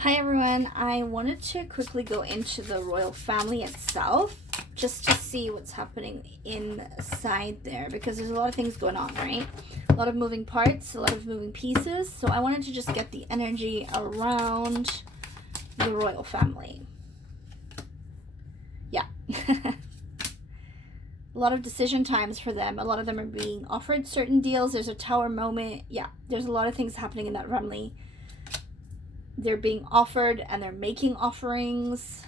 Hi everyone, I wanted to quickly go into the royal family itself just to see what's happening inside there because there's a lot of things going on, right? A lot of moving parts, a lot of moving pieces. So I wanted to just get the energy around the royal family. Yeah. A lot of decision times for them. A lot of them are being offered certain deals. There's a tower moment. Yeah, there's a lot of things happening in that family. They're being offered and they're making offerings.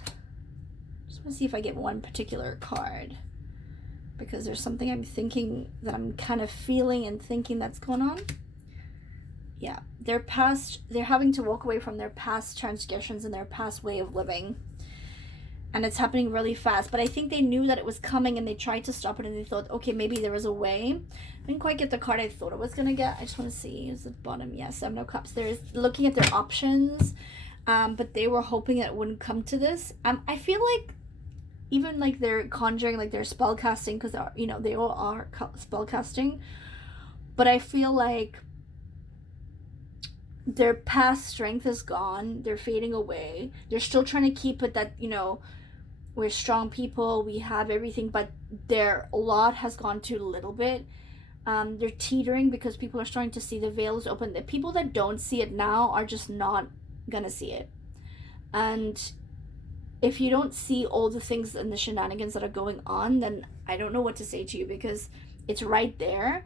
Just want to see if I get one particular card because there's something I'm thinking that I'm kind of feeling and thinking that's going on. Yeah, they're having to walk away from their past transgressions and their past way of living. And it's happening really fast. But I think they knew that it was coming and they tried to stop it and they thought, okay, maybe there was a way. I didn't quite get the card I thought I was going to get. I just want to see. Is the bottom? Yes, Seven of Cups. They're looking at their options. But they were hoping that it wouldn't come to this. I feel like even like they're conjuring, like they're spell casting because, they all are spell casting. But I feel like their past strength is gone. They're fading away. They're still trying to keep it that, we're strong people, we have everything, but their lot has gone too little bit. They're teetering because people are starting to see the veil is open. The people that don't see it now are just not gonna see it. And if you don't see all the things and the shenanigans that are going on, then I don't know what to say to you because it's right there.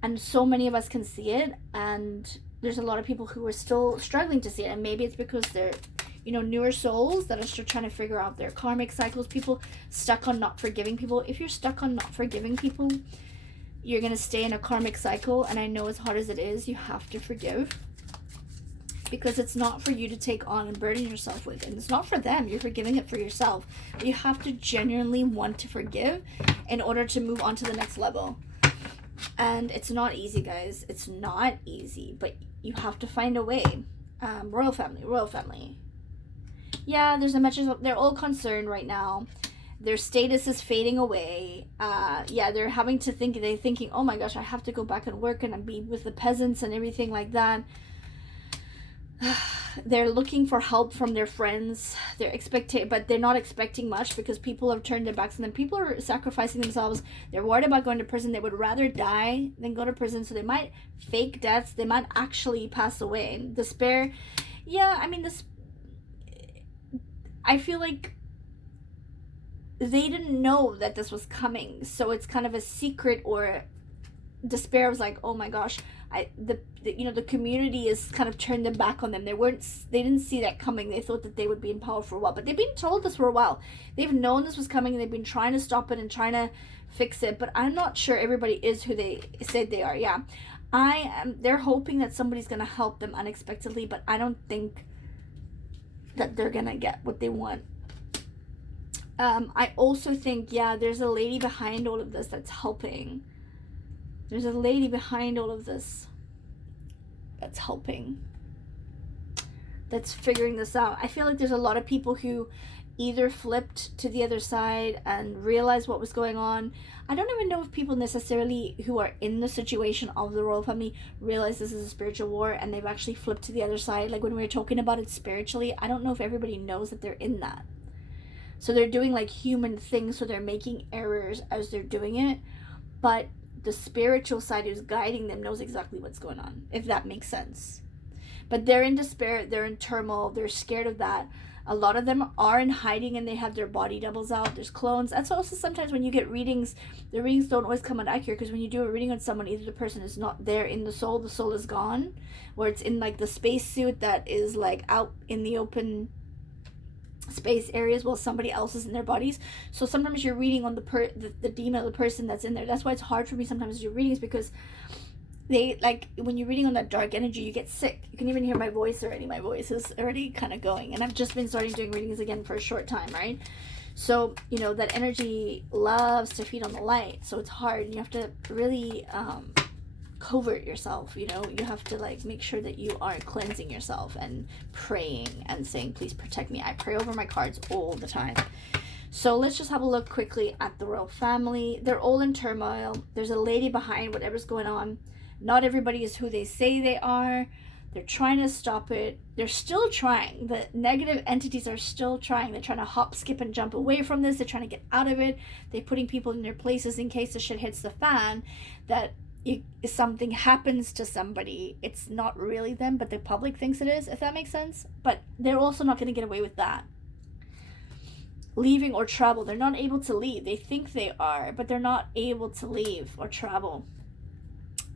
And so many of us can see it. And there's a lot of people who are still struggling to see it. And maybe it's because they're newer souls that are still trying to figure out their karmic cycles, people stuck on not forgiving people. If you're stuck on not forgiving people, you're going to stay in a karmic cycle. And I know as hard as it is, you have to forgive because it's not for you to take on and burden yourself with. And it's not for them. You're forgiving it for yourself. But you have to genuinely want to forgive in order to move on to the next level. And it's not easy, guys. It's not easy, but you have to find a way. Royal family. Yeah, there's a message. They're all concerned right now. Their status is fading away. They're having to think. They're thinking, oh my gosh, I have to go back and work and be with the peasants and everything like that. They're looking for help from their friends. But they're not expecting much because people have turned their backs on them. People are sacrificing themselves. They're worried about going to prison. They would rather die than go to prison. So they might fake deaths. They might actually pass away. Despair. Yeah, I feel like they didn't know that this was coming. So it's kind of a secret, or despair was like, oh my gosh, the community is kind of turned their back on them. They didn't see that coming. They thought that they would be in power for a while, but they've been told this for a while. They've known this was coming and they've been trying to stop it and trying to fix it, but I'm not sure everybody is who they said they are. Yeah, they're hoping that somebody's going to help them unexpectedly, but I don't think that they're going to get what they want. I also think, there's a lady behind all of this that's helping. There's a lady behind all of this that's helping, that's figuring this out. I feel like there's a lot of people who either flipped to the other side and realized what was going on. I don't even know if people necessarily who are in the situation of the royal family realize this is a spiritual war and they've actually flipped to the other side. Like when we were talking about it spiritually, I don't know if everybody knows that they're in that. So they're doing like human things, so they're making errors as they're doing it, but the spiritual side who's guiding them knows exactly what's going on, if that makes sense. But they're in despair, they're in turmoil, they're scared of that. A lot of them are in hiding and they have their body doubles out. There's clones. That's also sometimes when you get readings, the readings don't always come out accurate because when you do a reading on someone, either the person is not there in the soul is gone, or it's in like the spacesuit that is like out in the open space areas while somebody else is in their bodies. So sometimes you're reading on the demon of the person that's in there. That's why it's hard for me sometimes to do readings, because they, like, when you're reading on that dark energy, you get sick. You can even hear my voice already. My voice is already kind of going, and I've just been starting doing readings again for a short time, right? So that energy loves to feed on the light, so it's hard, and you have to really covert yourself. You have to like make sure that you are cleansing yourself and praying and saying, please protect me. I pray over my cards all the time. So let's just have a look quickly at the royal family. They're all in turmoil. There's a lady behind whatever's going on. Not everybody is who they say they are. They're trying to stop it. They're still trying. The negative entities are still trying. They're trying to hop, skip, and jump away from this. They're trying to get out of it. They're putting people in their places in case the shit hits the fan, that if something happens to somebody, it's not really them, but the public thinks it is, if that makes sense. But they're also not going to get away with that. Leaving or travel. They're not able to leave. They think they are, but they're not able to leave or travel.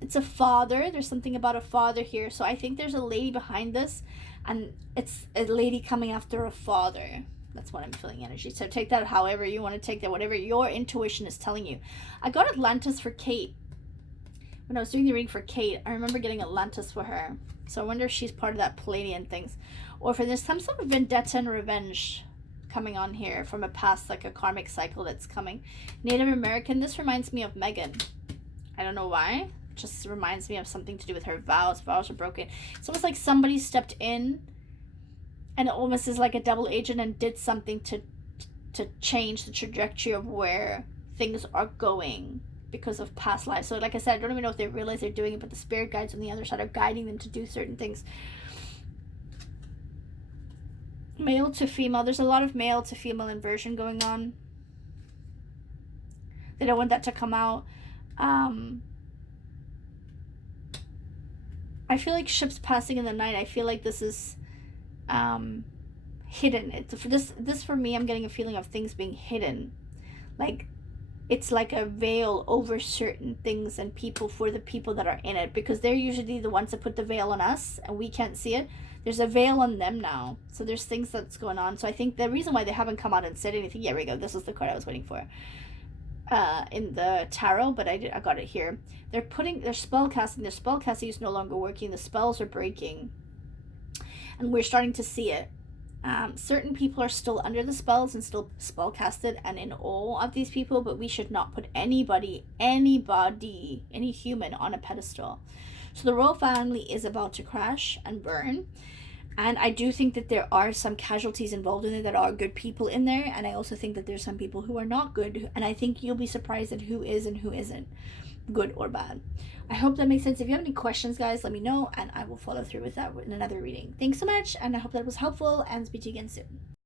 It's a father. There's something about a father here. So I think there's a lady behind this, and it's a lady coming after a father. That's what I'm feeling energy. So take that however you want to take that, whatever your intuition is telling you. I got Atlantis for Kate. When I was doing the reading for Kate, I remember getting Atlantis for her. So I wonder if she's part of that Palladian things. Or for there's some sort of vendetta and revenge coming on here from a past, like a karmic cycle that's coming. Native American. This reminds me of Megan. I don't know why. It just reminds me of something to do with her vows. Vows are broken. It's almost like somebody stepped in and it almost is like a double agent and did something to change the trajectory of where things are going because of past lives. So like I said, I don't even know if they realize they're doing it, but the spirit guides on the other side are guiding them to do certain things. Male to female. There's a lot of male to female inversion going on. They don't want that to come out. I feel like ships passing in the night. I feel like this is hidden. It's for this for me, I'm getting a feeling of things being hidden. Like it's like a veil over certain things and people for the people that are in it, because they're usually the ones that put the veil on us and we can't see it. There's a veil on them now. So there's things that's going on. So I think the reason why they haven't come out and said anything, yeah, here we go. This is the card I was waiting for. In the tarot, but I got it here. They're spell casting. Their spell casting is no longer working. The spells are breaking, and we're starting to see it. Certain people are still under the spells and still spell casted and in awe of these people, but we should not put any human on a pedestal. So the royal family is about to crash and burn. And I do think that there are some casualties involved in it that are good people in there. And I also think that there's some people who are not good. And I think you'll be surprised at who is and who isn't good or bad. I hope that makes sense. If you have any questions, guys, let me know. And I will follow through with that in another reading. Thanks so much. And I hope that was helpful. And speak to you again soon.